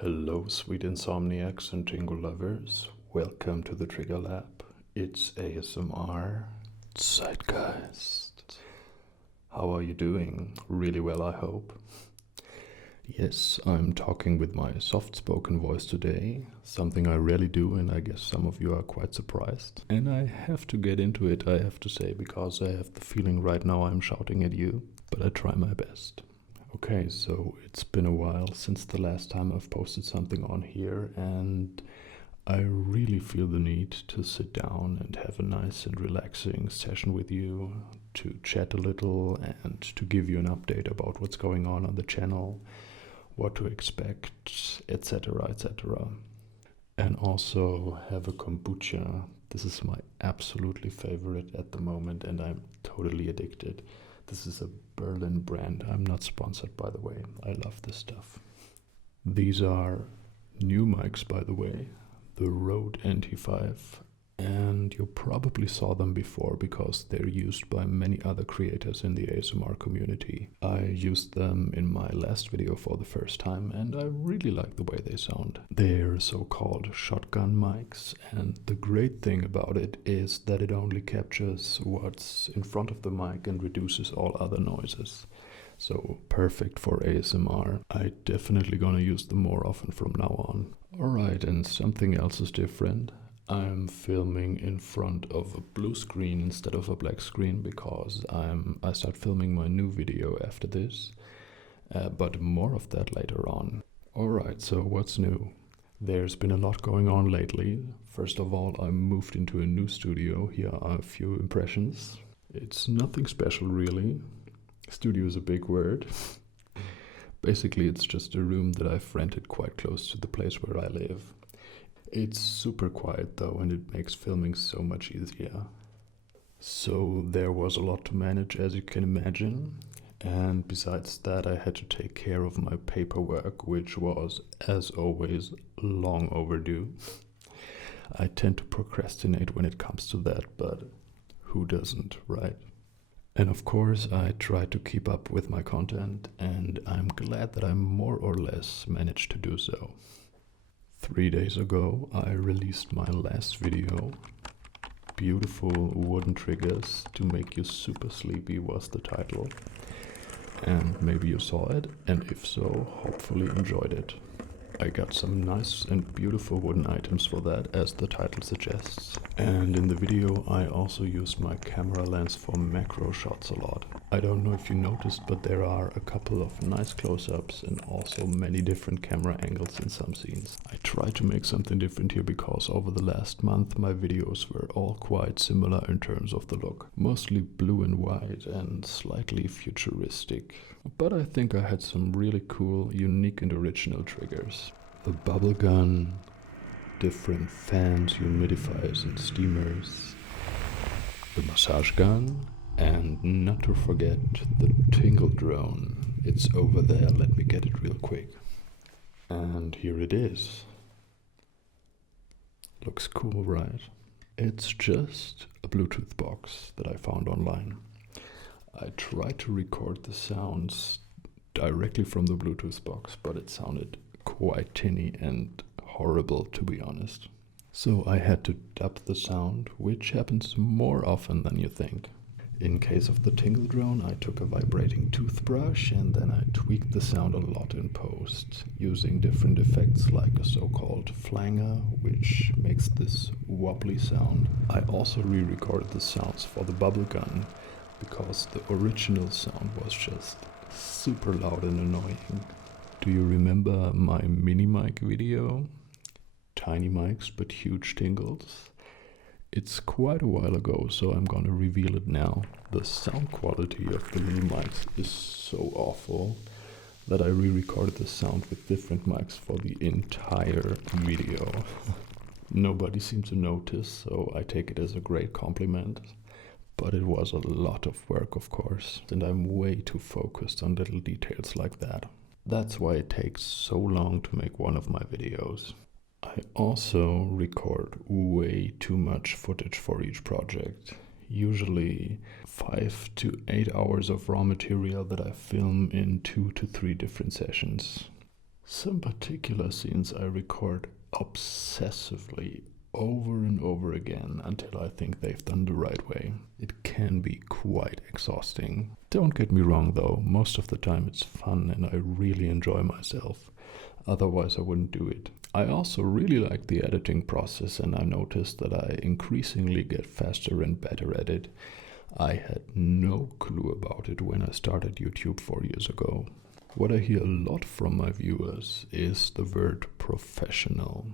Hello, sweet insomniacs and tingle lovers. Welcome to the Trigger Lab. It's ASMR Zeitgeist. How are you doing? Really well, I hope. Yes, I'm talking with my soft spoken voice today, something I rarely do, and I guess some of you are quite surprised. And I have to get into it, I have to say, because I have the feeling right now I'm shouting at you, but I try my best. Okay, so it's been a while since the last time I've posted something on here, and I really feel the need to sit down and have a nice and relaxing session with you, to chat a little and to give you an update about what's going on the channel, what to expect, etc. etc. And also have a kombucha. This is my absolutely favorite at the moment, and I'm totally addicted. This is a Berlin brand. I'm not sponsored, by the way. I love this stuff. These are new mics, by the way, the Rode NT5, and you probably saw them before because they're used by many other creators in the ASMR community. I used them in my last video for the first time, and I really like the way they sound. They're so-called shotgun mics, and the great thing about it is that it only captures what's in front of the mic and reduces all other noises. So perfect for ASMR. I definitely gonna use them more often from now on. Alright, and something else is different. I'm filming in front of a blue screen instead of a black screen because I start filming my new video after this, but more of that later on. Alright, so what's new? There's been a lot going on lately. First of all, I moved into a new studio. Here are a few impressions. It's nothing special really. Studio is a big word. Basically, it's just a room that I've rented quite close to the place where I live. It's super quiet though, and it makes filming so much easier. So there was a lot to manage, as you can imagine. And besides that, I had to take care of my paperwork, which was, as always, long overdue. I tend to procrastinate when it comes to that, but who doesn't, right? And of course, I try to keep up with my content, and I'm glad that I more or less managed to do so. 3 days ago, I released my last video. Beautiful wooden triggers to make you super sleepy was the title. And maybe you saw it, and if so, hopefully enjoyed it. I got some nice and beautiful wooden items for that, as the title suggests. And in the video I also used my camera lens for macro shots a lot. I don't know if you noticed, but there are a couple of nice close-ups and also many different camera angles in some scenes. I tried to make something different here because over the last month my videos were all quite similar in terms of the look. Mostly blue and white and slightly futuristic. But I think I had some really cool, unique and original triggers. The bubble gun, different fans, humidifiers and steamers, the massage gun, and not to forget the tingle drone. It's over there, let me get it real quick. And here it is. Looks cool, right? It's just a Bluetooth box that I found online. I tried to record the sounds directly from the Bluetooth box, but it sounded quite tinny and horrible, to be honest. So I had to dub the sound, which happens more often than you think. In case of the tingle drone, I took a vibrating toothbrush and then I tweaked the sound a lot in post, using different effects like a so-called flanger, which makes this wobbly sound. I also re-recorded the sounds for the bubble gun, because the original sound was just super loud and annoying. Do you remember my mini mic video? Tiny mics but huge tingles. It's quite a while ago, so I'm gonna reveal it now. The sound quality of the mini mics is so awful that I re-recorded the sound with different mics for the entire video. Nobody seemed to notice, so I take it as a great compliment. But it was a lot of work, of course, and I'm way too focused on little details like that. That's why it takes so long to make one of my videos. I also record way too much footage for each project. Usually 5 to 8 hours of raw material that I film in 2 to 3 different sessions. Some particular scenes I record obsessively over and over again until I think they've done the right way. It can be quite exhausting. Don't get me wrong though, most of the time it's fun and I really enjoy myself. Otherwise I wouldn't do it. I also really like the editing process, and I noticed that I increasingly get faster and better at it. I had no clue about it when I started YouTube 4 years ago. What I hear a lot from my viewers is the word professional,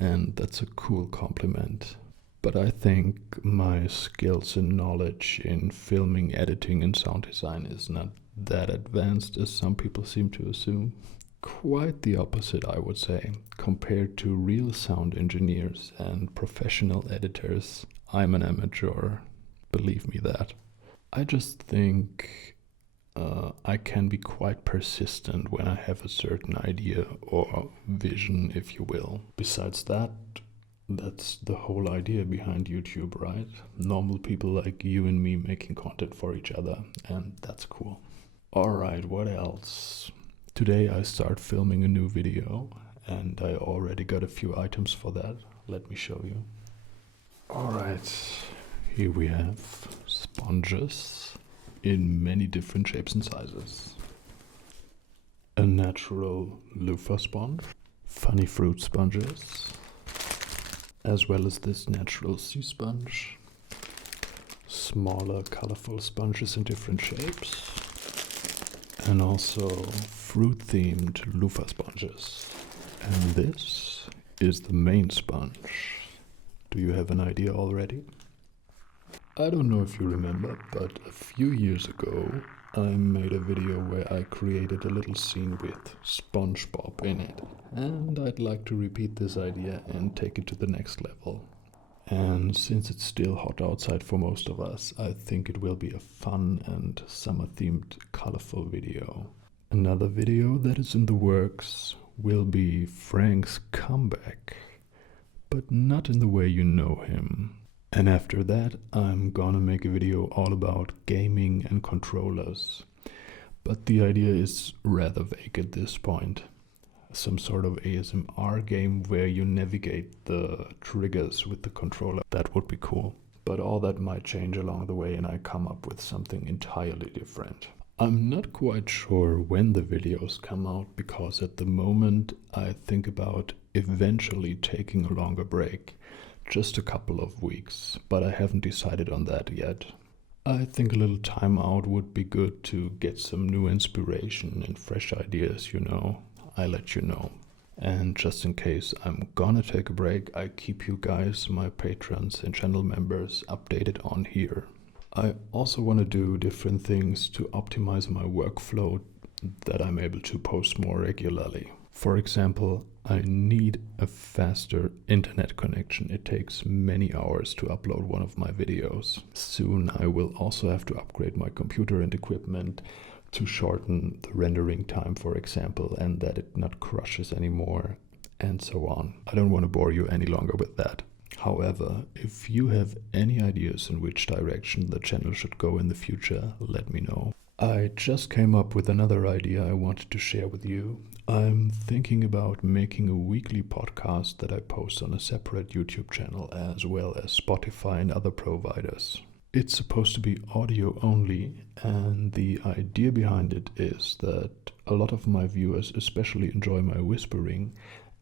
and that's a cool compliment. But I think my skills and knowledge in filming, editing, and sound design is not that advanced as some people seem to assume. Quite the opposite, I would say. Compared to real sound engineers and professional editors, I'm an amateur. Believe me that. I just think I can be quite persistent when I have a certain idea or vision, if you will. Besides that, that's the whole idea behind YouTube, right? Normal people like you and me making content for each other, and that's cool. Alright, what else? Today I start filming a new video, and I already got a few items for that. Let me show you. Alright, here we have sponges in many different shapes and sizes. A natural loofah sponge, funny fruit sponges, as well as this natural sea sponge, smaller colorful sponges in different shapes, and also fruit-themed loofah sponges. And this is the main sponge. Do you have an idea already? I don't know if you remember, but a few years ago I made a video where I created a little scene with SpongeBob in it, and I'd like to repeat this idea and take it to the next level. And since it's still hot outside for most of us, I think it will be a fun and summer-themed, colorful video. Another video that is in the works will be Frank's comeback, but not in the way you know him. And after that, I'm gonna make a video all about gaming and controllers. But the idea is rather vague at this point. Some sort of ASMR game where you navigate the triggers with the controller. That would be cool. But all that might change along the way and I come up with something entirely different. I'm not quite sure when the videos come out, because at the moment I think about eventually taking a longer break. Just a couple of weeks, but I haven't decided on that yet. I think a little time out would be good to get some new inspiration and fresh ideas, you know. I let you know. And just in case I'm gonna take a break, I keep you guys, my patrons and channel members, updated on here. I also want to do different things to optimize my workflow that I'm able to post more regularly. For example, I need a faster internet connection. It takes many hours to upload one of my videos. Soon I will also have to upgrade my computer and equipment to shorten the rendering time, for example, and that it not crashes anymore, and so on. I don't want to bore you any longer with that. However, if you have any ideas in which direction the channel should go in the future, let me know. I just came up with another idea I wanted to share with you. I'm thinking about making a weekly podcast that I post on a separate YouTube channel, as well as Spotify and other providers. It's supposed to be audio only, and the idea behind it is that a lot of my viewers especially enjoy my whispering,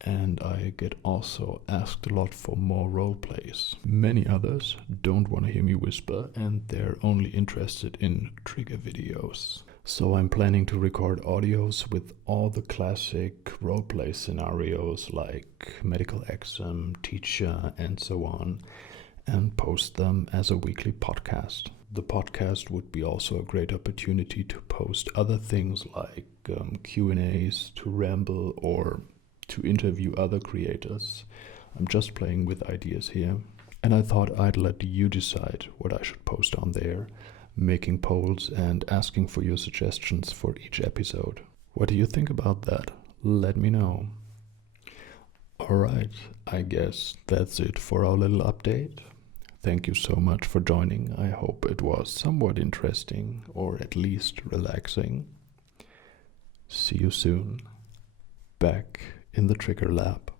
and I get also asked a lot for more role plays. Many others don't want to hear me whisper, and they're only interested in trigger videos. So I'm planning to record audios with all the classic roleplay scenarios like medical exam, teacher, and so on, and post them as a weekly podcast. The podcast would be also a great opportunity to post other things like Q&As, to ramble, or to interview other creators. I'm just playing with ideas here. And I thought I'd let you decide what I should post on there, making polls and asking for your suggestions for each episode. What do you think about that? Let me know. Alright, I guess that's it for our little update. Thank you so much for joining. I hope it was somewhat interesting, or at least relaxing. See you soon. back in the trigger lab.